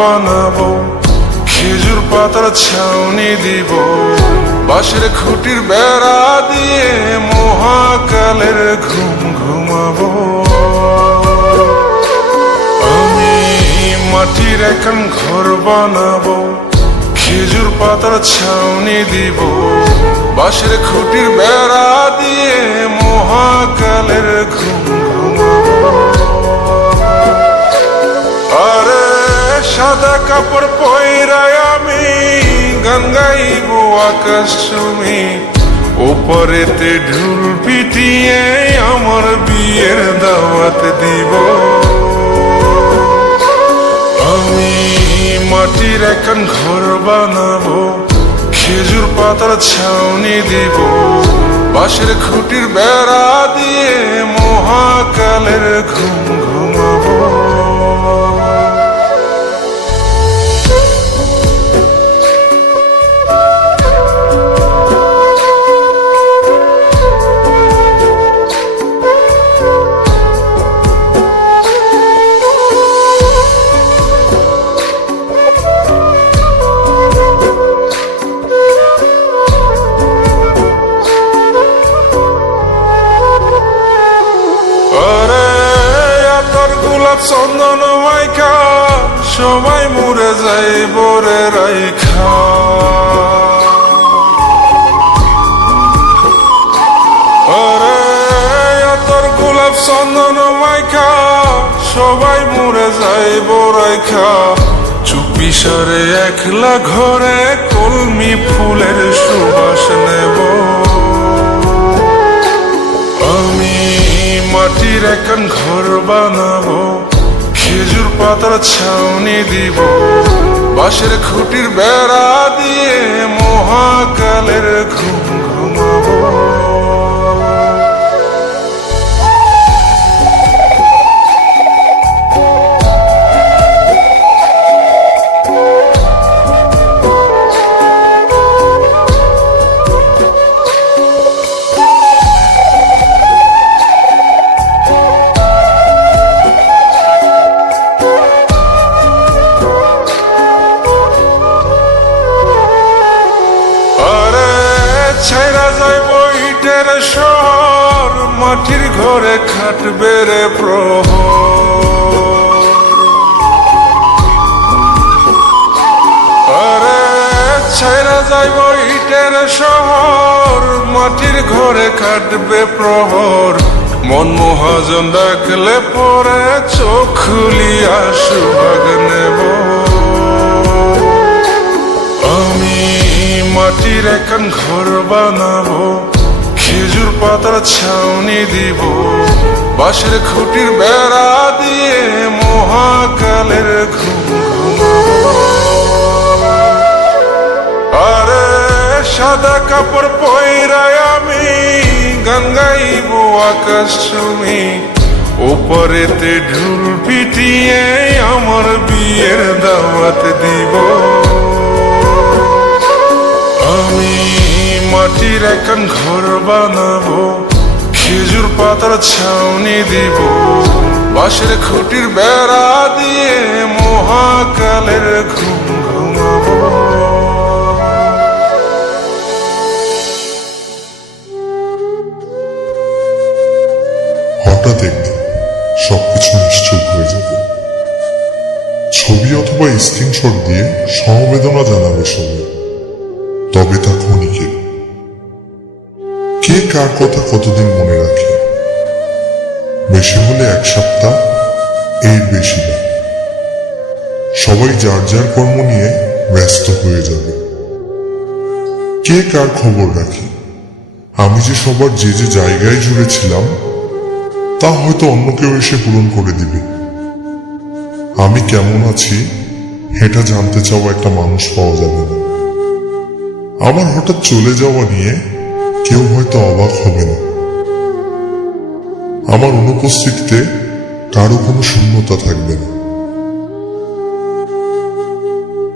বানাবো, খেজুর পাতার ছাউনি দিব, বাঁশের খুঁটির বেড়া দিয়ে মহাকালের ঘুম ঘুমাবো। আমি মাটির এখন ঘর বানাবো, খেজুর পাতার ছাউনি দিব, বাঁশের খুঁটির বেড়া দিয়ে মহাকালের ঘুম ঘুমাবো। আরে সাদা কাপড় পয়রায় আমি গান গাইব আকাশ চুমি, ওপরেতে ঢোল পিটিয়ে আমার বিয়ের দাওয়াত দিব। আমি মাটির এখন ঘর বানাবো, খেজুর পাতার ছাউনি দিব, বাঁশের খুঁটির বেড়া দিয়ে মহাকালের ঘুম ঘুমাবো। চন্দন মাইকা সবাই মরে যাই বরে রাইখা, আরে তোর গোলাপ চন্দন মাইকা সবাই মরে যাই বরাইখা, চুপি সারে একলা ঘরে কলমি ফুলের সুবাস নেব। আমি মাটির এখন ঘর বানাবো, খেজুর পাতার ছাউনি দিব, বাঁশের খুঁটির বেড়া দিয়ে মহাকালের ঘুম ঘুমাবো। শহর মাটির ঘরে খাটবে রে প্রহর, আরে ছাইরা যাইব ইটের শহর মাটির ঘরে খাটবে প্রহর, মন মহাজন ডাকলে পরে চোখ খুলিয়া সুভাগ নেব। আমি মাটির এখন ঘর বানাবো, খেজুর পাতার ছাউনি দিব, বাঁশের খুঁটির বেড়া দিয়ে মহাকালের ঘুম ঘুমাবো। আরে সাদা কাপড় পয়রায় আমি গান গাইব আকাশ চুমি, ওপরেতে ঢোল পিটিয়ে আমার বিয়ের দাওয়াত দিব। আমি মাটির এখন ঘর বানাবো, খেজুর পাতার ছাউনি দিব, বাঁশের খুঁটির বেড়া দিয়ে মহাকালের ঘুম ঘুমাবো। হঠাৎ একদিন সবকিছু নিশ্চুপ হয়ে যাবে, ছবি অথবা স্ক্রিনশট দিয়ে সমবেদনা জানাবে সবাই, তবে তা ক্ষণিকে। কে কার কথা কতদিন মনে রাখে, বেশি হলে এক সপ্তাহ, এর বেশি না। সবাই যার যার কর্ম নিয়ে ব্যস্ত হয়ে যাবে। কে কার খবর রাখে, আমি যে সবার যে যে জায়গায় জুড়ে ছিলাম তা হয়তো অন্য কেউ এসে পূরণ করে দিবে। আমি কেমন আছি এটা জানতে চাওয়া একটা মানুষ পাওয়া যাবে না। আমার হঠাৎ চলে যাওয়া নিয়ে কেউ হয়তো অবাক হবে না। আমার অনুপস্থিতিতে কারো কোনো শূন্যতা থাকবে না।